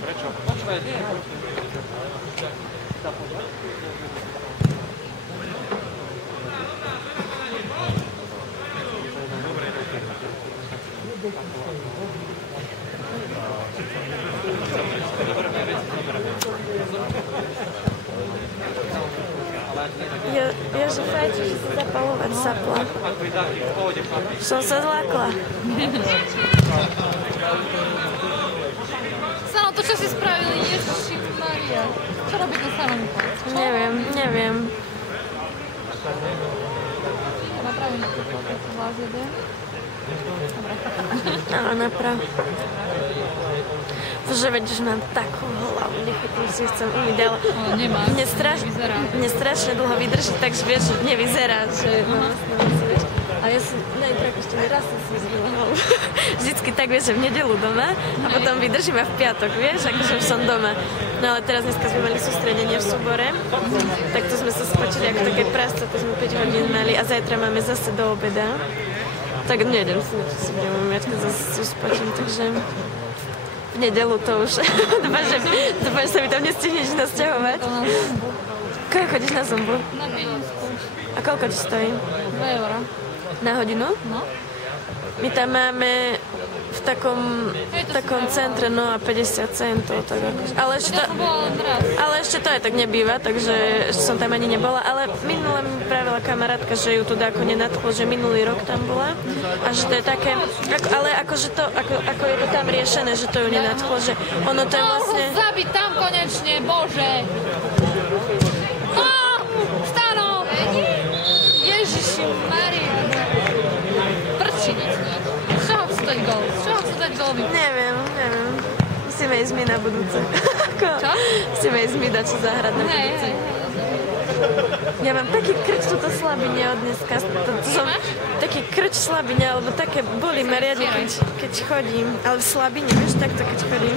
Prečo? Počkaj, nie. Ježi, fajči, že sa zapalovať zapla. Som sa zlákla. Sano, to čo si spravili, Ježiši Maria. Čo robí to Sanonko? Neviem. Napravím to vás jeden. Áno, naprav. Bože, veď, že mám takú hlavu, nechutnú si chcem umyť, ale mne strašne dlho vydrží, takže vieš, že nevyzerá, že a ja si najprv ešte raz som si zbyla hlavu. Vždycky tak, vieš, že v nedeľu doma a potom vydržím aj v piatok, vieš, akože už som doma. No ale teraz dneska sme mali sústredenie v súbore, tak to sme sa spočili ako také prasce, to sme 5 hodín mali a zajtra máme zase do obeda. Tak v nedeľu si budem umieť, keď zase si spočím, takže v nedeľu to už. Dúfam, že sa mi tam nestihneš nasťahovať. Koľko chodíš na zumbu? Na Pienisku. A koľko ti stojí? 2 eurá. Na hodinu? No. My tam máme v takom centre, no a 50 centov. Tak akože. Ale ešte to aj tak nebýva, takže ešte som tam ani nebola. Ale minule mi pravila kamarátka, že ju tu dáko nenadchlo, že minulý rok tam bola. A že to je také, ale akože to, ako je to tam riešené, že to ju nenadchlo, že ono to je vlastne... Zabiť tam konečne, Bože! Stano! Ježiši Maria! Prčiniť. Z čoho chcú dať gól? Z čoho chcú dať gól? Neviem. Musíme ísť my na budúce. Čo? Musíme ísť my dať čo zahrať na budúce. Ja mám taký krč toto slabine od dneska. Taký krč slabine, alebo také boli ma riadne, keď chodím. Ale v slabine, vieš, takto keď chodím.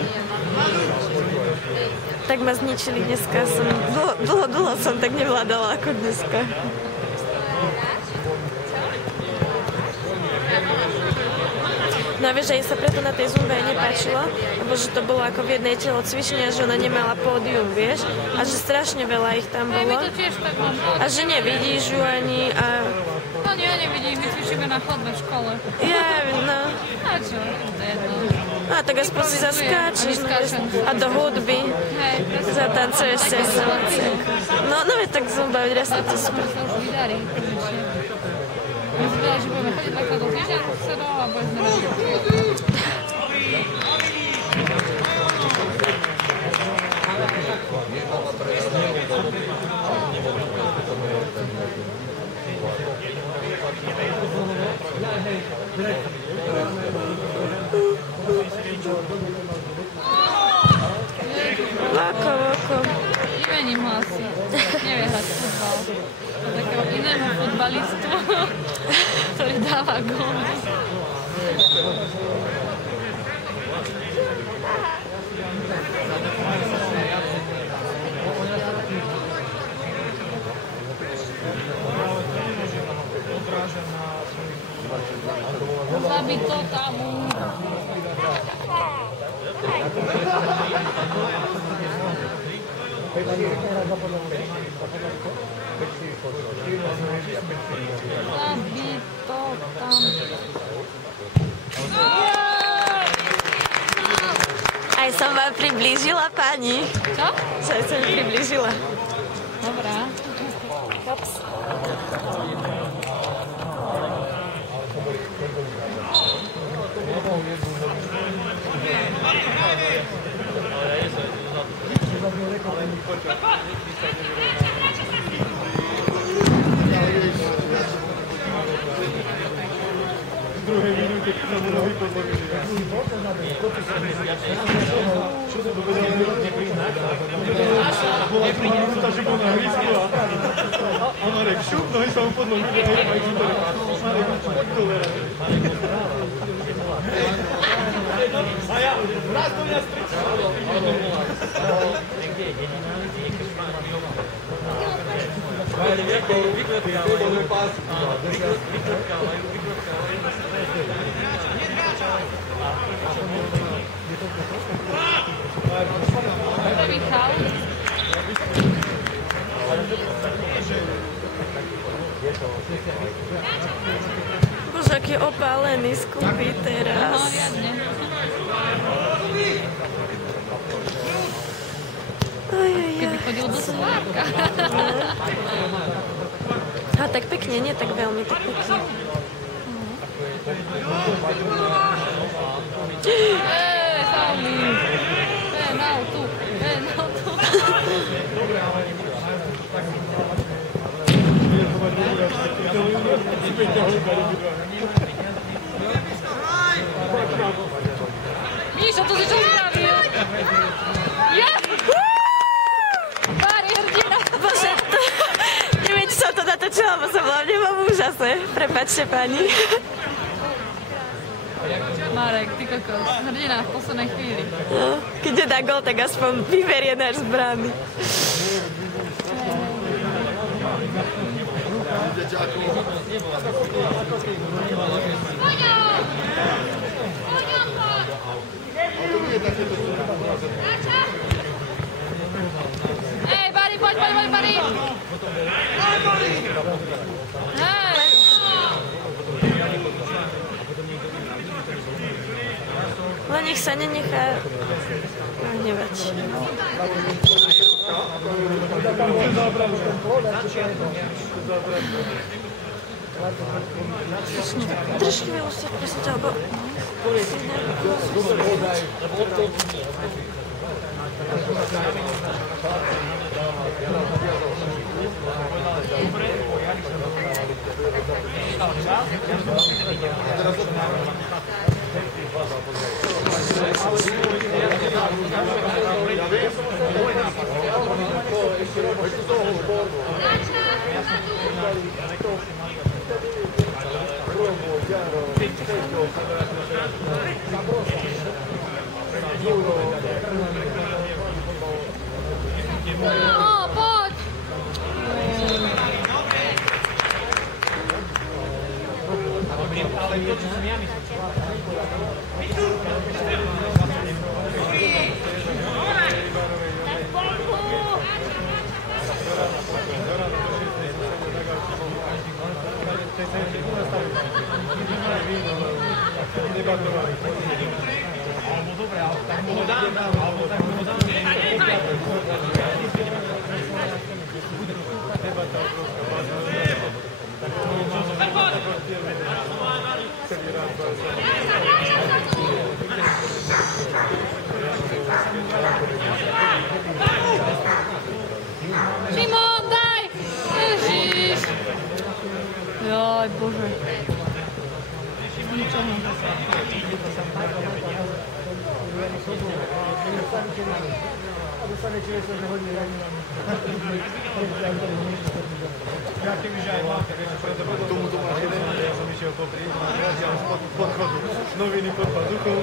Tak ma zničili dneska. Dlho som tak nevládala ako dneska. No a vieš, že jej sa preto na tej zumbe aj nepáčilo, lebo že to bolo ako v jednej telocvični a že ona nemala pódium, vieš, a že strašne veľa ich tam bolo. My to tiež tak mám. A že nevidíš ju ani a... No ja nevidím, my cvičíme na chodbe v škole. No. A čo? To je to. A tak aspoň si zaskáčeš, a do hudby. Zatancuješ si aj sa. No veď tak zumba, veď raz to super. To už vydarí, konečne. My si povedali, že budeme chodiť dvakrát do týždňa s sebou a budeme radi. Lako. Vymením ho asi. Nevie hrať futbal. Takého iného futbalistu, ktorý dáva gól. Zabiť to tam. Zabiť to tam. Aj som vám priblížila, pani. Čo? Aj som mi priblížila. Dobrá. Ups. V druhej minúte sa mu nohy podložili. Čo sa dovedali? Bola druhá minúta, že bol na hlisku a on rek šup, nohy sa mu podložili a aj to rek. Marek, poď dole. A ja, raz do mňa stričal. Bože, aký opálený skupý teraz. No, riadne. Keby chodil do Slováka. A tak pekne, nie tak veľmi, tak pekne. Fauli. No tu. Míšo, to si čo spravil? Ja! Bári, hrdina! Bože, neviem, či som to natočila, bo som hlavne v úžase. Prepáčte, pani. Marek, ty kokos, hrdina v poslednej chvíli. No, keď je dá gol, tak aspoň vyberie náš z brány. Hej, Bari, poď, Bari! Hej! Len nech sa nenechá nahnevať. Drž chvíľu si, prosím ťa, lebo... No, poď! Šimon, daj! Ježiš! Joj, Bože. Ničoho. Ja keby, že aj mám, tak tomuto máš jeden, ja som išiel popri, mám ja z podchodu, noviny pod pazuchou.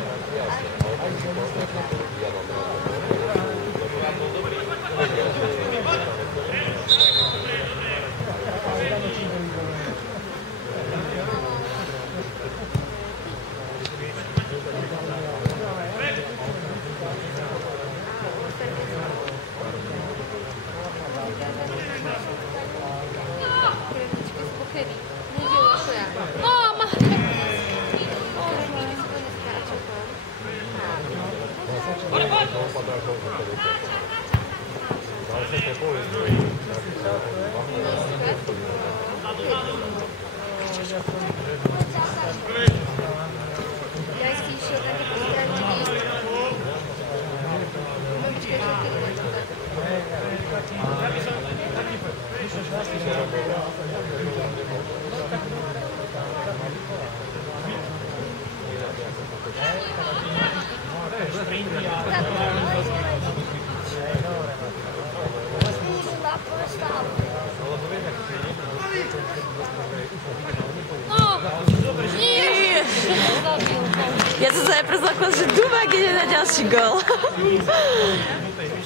Ja som sa najprv zlakla, že Dubák ide na ďalší gól.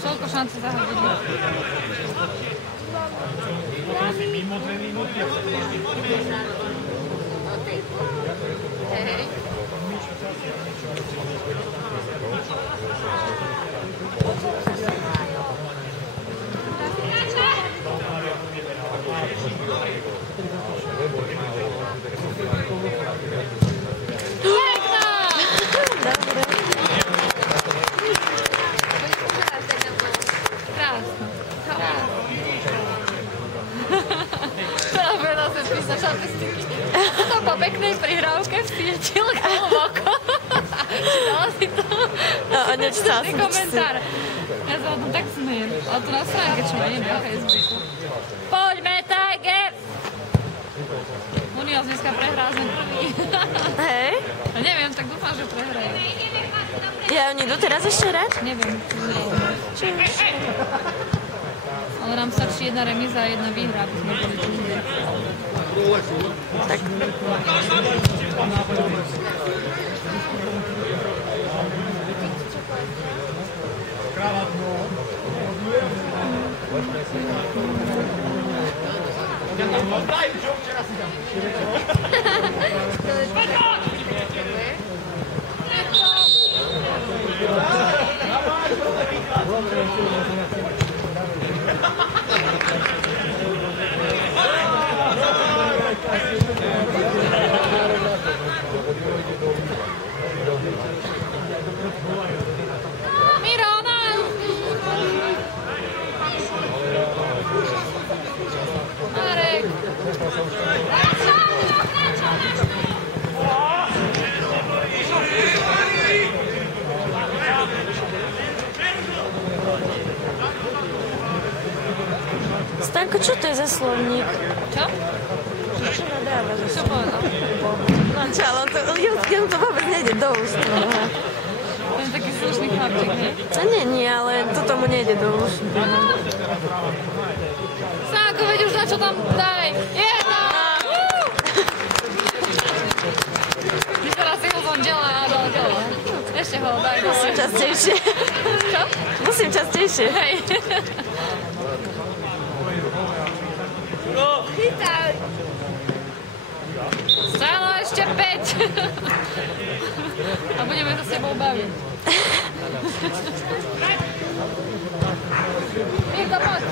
Toľko šanci zahodiť. mimo 2 minúty. Hej. Po peknej prihrávke vstietil hlboko. Čítala si to? No, nečítala som komentár. Ja sa o tom tak smiem. Ale to na stránke, čo ma neviem, na Facebooku. Poďme, Tiger! Unios dneska prehrá sme prvý. Hej? Neviem, tak dúfam, že prehrajú. Ja oni idú teraz ešte hrať? Neviem. Ale nám stačí jedna remíza a jedna výhra, aby sme boli tu. Tak. Mirona! Marek! Stanko, čo to je za slovník? Čo? Čo nadáva za Čo slovník? povedal? No čo, ale on to vôbec nejde do úst. Ten taký slušný chlapček, hej? No nie, ale to tomu nejde do úst. Sáko, veď už na čo tam daj! Jedna! Vyzerá si ho som dela a dal gol. Ešte ho daj. Musím častejšie. Čo? Musím častejšie. Hej. Chytaj! Stále ešte 5. A budeme sa s tebou baviť. Mirko, poď!